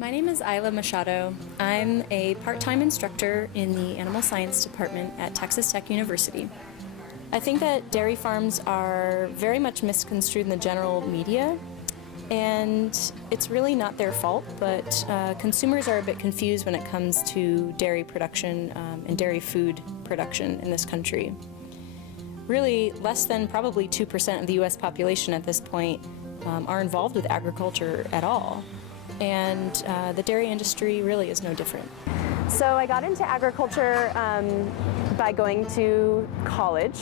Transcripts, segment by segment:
My name is Eila Machado. I'm a part-time instructor in the Animal Science Department at Texas Tech University. I think that dairy farms are very much misconstrued in the general media, and it's really not their fault, but consumers are a bit confused when it comes to dairy production and dairy food production in this country. Really, less than probably 2% of the U.S. population at this point are involved with agriculture at all. And the dairy industry really is no different. So I got into agriculture by going to college.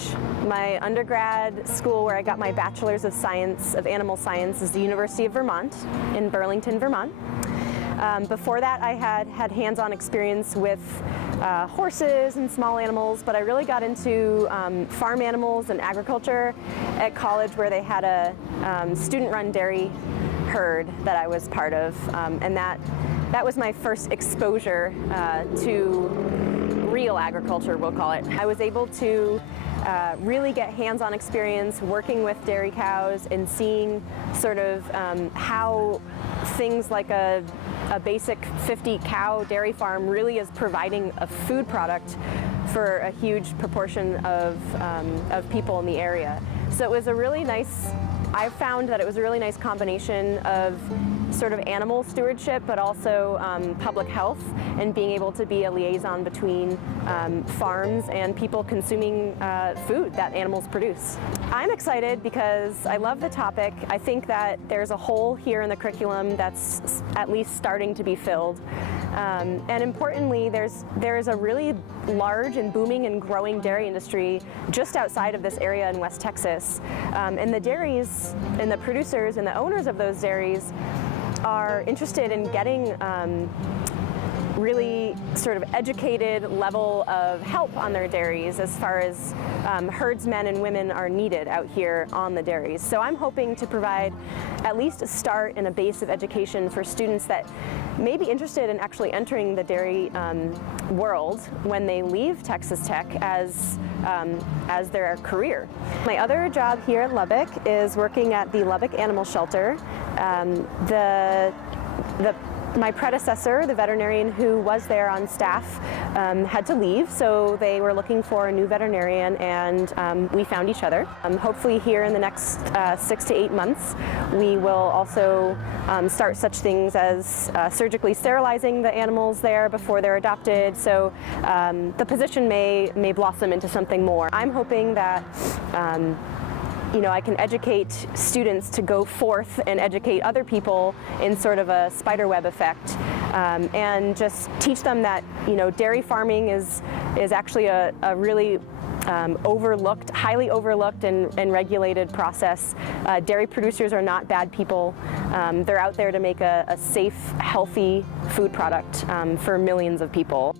My undergrad school where I got my Bachelor's of Science of Animal Science is the University of Vermont in Burlington, Vermont. Before that I had hands-on experience with horses and small animals, but I really got into farm animals and agriculture at college where they had a student-run dairy herd that I was part of, and that was my first exposure to real agriculture, we'll call it. I was able to really get hands-on experience working with dairy cows and seeing sort of how things like a basic 50 cow dairy farm really is providing a food product for a huge proportion of people in the area. So it was a really nice, I found that it was a really nice combination of sort of animal stewardship, but also public health, and being able to be a liaison between farms and people consuming food that animals produce. I'm excited because I love the topic. I think that there's a hole here in the curriculum that's at least starting to be filled. And importantly, there's a really large and booming and growing dairy industry just outside of this area in West Texas. And the dairies and the producers and the owners of those dairies are interested in getting really sort of educated level of help on their dairies as far as herdsmen and women are needed out here on the dairies. So I'm hoping to provide at least a start and a base of education for students that may be interested in actually entering the dairy world when they leave Texas Tech as their career. My other job here in Lubbock is working at the Lubbock Animal Shelter. My predecessor, the veterinarian who was there on staff, had to leave, so they were looking for a new veterinarian, and we found each other. Hopefully here in the next 6 to 8 months, we will also start such things as surgically sterilizing the animals there before they're adopted, so the position may blossom into something more. I'm hoping that I can educate students to go forth and educate other people in sort of a spiderweb effect, and just teach them that dairy farming is actually a really overlooked, highly overlooked and regulated process. Dairy producers are not bad people. They're out there to make a safe, healthy food product for millions of people.